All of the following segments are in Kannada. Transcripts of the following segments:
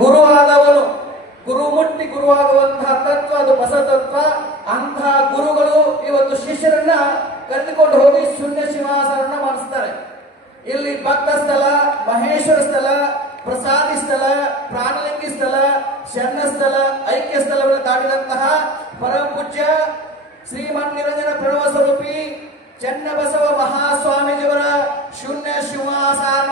ಗುರುವಾದವನು ಗುರು ಮುಟ್ಟಿ ಗುರುವಾಗುವಂತಹ ತತ್ವ ಅದು ಬಸ ತತ್ವ. ಅಂತಹ ಗುರುಗಳು ಇವತ್ತು ಶಿಷ್ಯರನ್ನ ಕರೆದುಕೊಂಡು ಹೋಗಿ ಶೂನ್ಯ ಸಿಂಹಾಸನ ಮಾಡಿಸ್ತಾರೆ. ಇಲ್ಲಿ ಭಕ್ತ ಸ್ಥಳ, ಮಹೇಶ್ವರ ಸ್ಥಳ, ಪ್ರಸಾದಿ ಸ್ಥಳ, ಪ್ರಾಣಲಿಂಗಿ ಸ್ಥಳ, ಶರಣ ಸ್ಥಳ, ಐಕ್ಯ ಸ್ಥಳವನ್ನು ದಾಟಿದಂತಹ ಪರಮ ಪೂಜ್ಯ ಶ್ರೀಮನ್ ನಿರಂಜನ ಪ್ರಣವ ಸ್ವರೂಪಿ ಚನ್ನಬಸವ ಮಹಾಸ್ವಾಮೀಜಿಯವರ ಶೂನ್ಯ ಸಿಂಹಾಸನ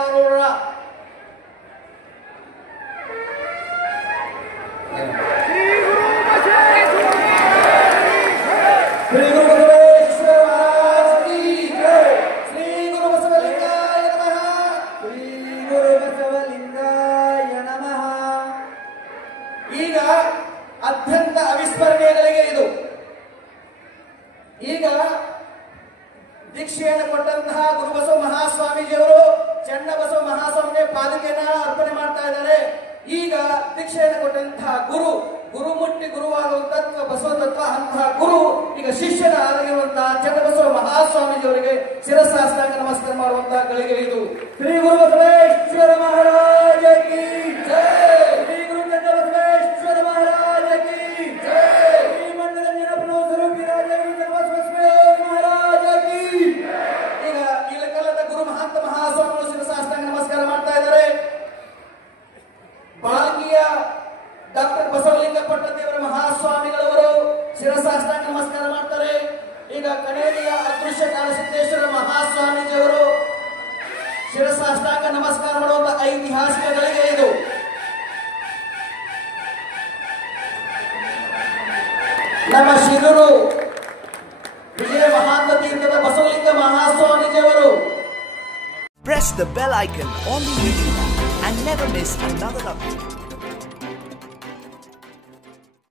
ಈಗ ಅತ್ಯಂತ ಅವಿಸ್ಮರಣೀಯಗಳಿಗೆ ಇದು. ಈಗ ದೀಕ್ಷೆಯನ್ನು ಕೊಟ್ಟಂತಹ ಗುರುಬಸವ ಮಹಾಸ್ವಾಮೀಜಿಯವರು ಚನ್ನಬಸವ ಮಹಾಸ್ವಾಮಿ ಪಾದಕೆಯನ್ನ ಅರ್ಪಣೆ ಮಾಡ್ತಾ ಇದ್ದಾರೆ. ಈಗ ದೀಕ್ಷೆಯನ್ನು ಕೊಟ್ಟಂತಹ ಗುರು ಮುಟ್ಟಿ ಗುರುವಾಗುವ ತತ್ವ ಬಸವ ತತ್ವ ಅಂತಹ ಗುರು ಈಗ ಶಿಷ್ಯನ ಆಗಿರುವಂತಹ ಚನ್ನಬಸವ ಮಹಾಸ್ವಾಮೀಜಿಯವರಿಗೆ ಶಿರಸಾಷ್ಟಾಂಗ ನಮಸ್ಕಾರ ಮಾಡುವಂತಹ ಗಳಿಗೆ ಇದು. ಶ್ರೀ ಗುರು ಬಸವೇಶ್ವರ ಮಹಾರಾಜ ಕಿ ಜೈ. ಶ್ರೀ ಗುರು ಚನ್ನಬಸವೇಶ್ವರ ಮಹಾರಾಜ ಕಿ ಜೈ. ಶ್ರೀಮನ್ ನಿರಂಜನ ಪ್ರಣವ ಸ್ವರೂಪಿ ಮಹಾರಾಜ ಕಿ. ಈಗ ಇಳಕಲ್ಲದ ಗುರು ಮಹಾಂತ ಮಹಾಸ್ವಾಮಿಗಳು ಶಿರಸಾಷ್ಟಾಂಗ ನಮಸ್ಕಾರ ಮಾಡ್ತಾ ಇದ್ದಾರೆ. ಬಾಲ್ಕಿಯ ಡಾಕ್ಟರ್ ಬಸವಲಿಂಗ ಪಟ್ಟದೇವರ ಮಹಾಸ್ವಾಮಿಗಳವರು ಶಿರಸಾಷ್ಟಾಂಗ ನಮಸ್ಕಾರ ಮಾಡ್ತಾರೆ. ಈಗ ಕಣೇರಿಯ ಅದೃಶ್ಯ ಕಾಳಸಿದ್ದೇಶ್ವರ ಮಹಾಸ್ವಾಮೀಜಿಯವರು ಶಿರಸಾಷ್ಟಾಂಗ ನಮಸ್ಕಾರ ಮಾಡುವಂತಹ ಐತಿಹಾಸಿಕ ಗಳಿಗೆ ಇದು. ನಮ್ಮ ಶಿರೂರು ವಿಜಯ Mahanta ತೀರ್ಥದ Basavalinga ಮಹಾಸ್ವಾಮೀಜಿಯವರು. Press the bell icon on the video and never miss another update.